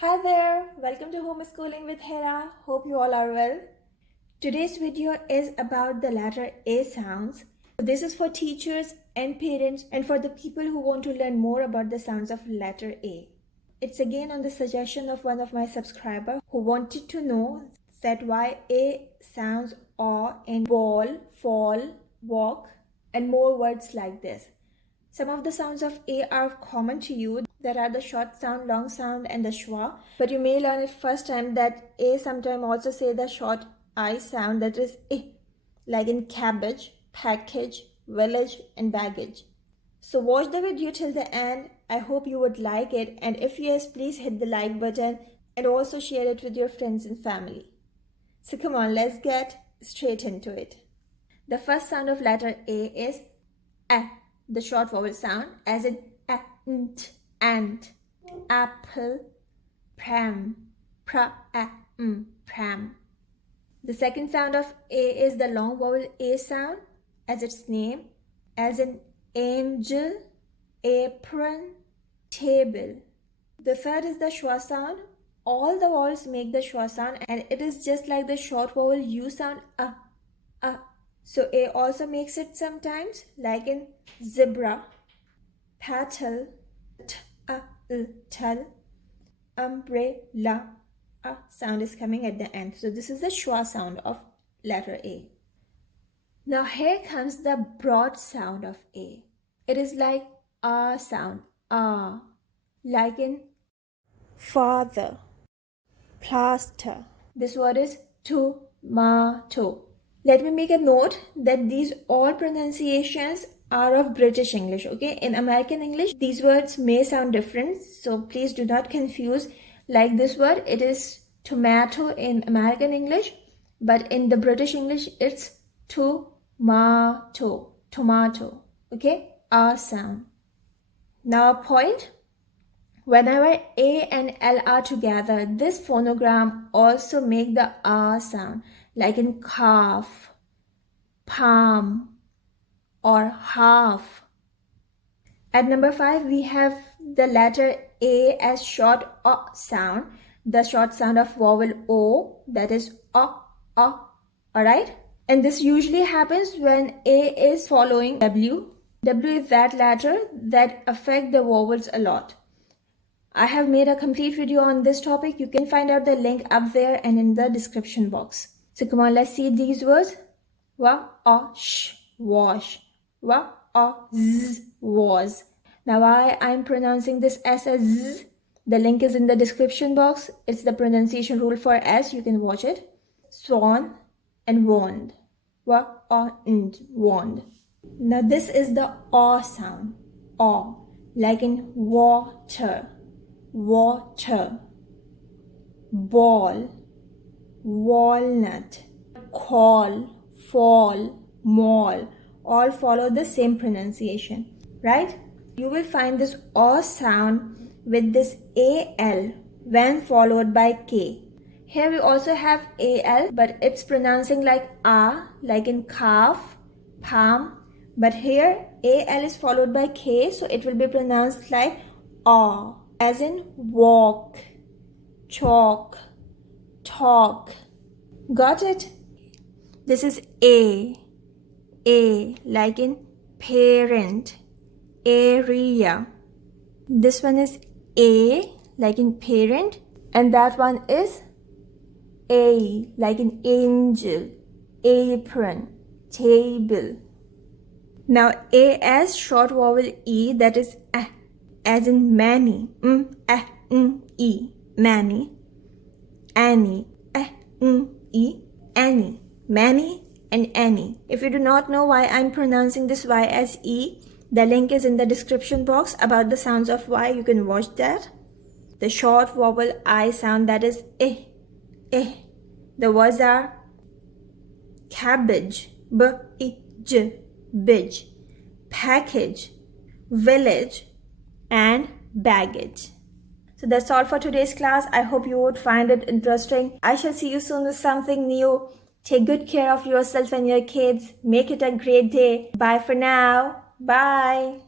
Hi there, welcome to Homeschooling with Hira. Hope you all are well. Today's video is about the letter A sounds. This is for teachers and parents and for the people who want to learn more about the sounds of letter A. It's again on the suggestion of one of my subscribers who wanted to know that why A sounds O in ball, fall, walk and more words like this. Some of the sounds of A are common to you. There are the short sound, long sound and the schwa. But you may learn it first time that A sometimes also say the short I sound, that is I, like in cabbage, package, village and baggage. So watch the video till the end. I hope you would like it, and if yes, please hit the like button and also share it with your friends and family. So come on, let's get straight into it. The first sound of letter A is A, the short vowel sound, as in ant, ant, apple, pram, pram. The second sound of A is the long vowel A sound, as its name, as in angel, apron, table. The third is the schwa sound. All the vowels make the schwa sound, and it is just like the short vowel U sound, a. So A also makes it sometimes, like in zebra, petal, tel, umbrella. A sound is coming at the end. So this is the schwa sound of letter A. Now here comes the broad sound of A. It is like A sound, A, like in father, plaster. This word is tomato. Let me make a note that these all pronunciations are of British English, okay? In American English, these words may sound different, so please do not confuse. Like this word, it is tomato in American English, but in the British English, it's tomato, okay? A sound. Now a point. Whenever A and L are together, this phonogram also make the A sound, like in calf, palm, or half. At number 5, we have the letter A as short O sound, the short sound of vowel O, that is O, alright? And this usually happens when A is following W. W is that letter that affect the vowels a lot. I have made a complete video on this topic. You can find out the link up there and in the description box. So come on, let's see these words. Wash, wash. Was. Now why I'm pronouncing this S as Z, the link is in the description box. It's the pronunciation rule for S. You can watch it. Swan and wand. Wand. Now this is the O sound. O, like in water, water, ball, walnut, call, fall, mall. All follow the same pronunciation, right? You will find this O sound with this AL when followed by K. Here we also have AL, but it's pronouncing like A, like in calf, palm. But here AL is followed by K, so it will be pronounced like O, as in walk, chalk, talk. Got it? This is A, like in parent, area. This one is A, like in parent, and that one is A, like in angel, apron, table. Now A as short vowel E, that is A, as in many, E, many, Annie, E, Annie, many and any. If you do not know why I'm pronouncing this Y as E, the link is in the description box about the sounds of Y. You can watch that. The short vowel I sound, that is eh. The words are cabbage, bidge, package, village, and baggage. So that's all for today's class. I hope you would find it interesting. I shall see you soon with something new. Take good care of yourself and your kids. Make it a great day. Bye for now. Bye.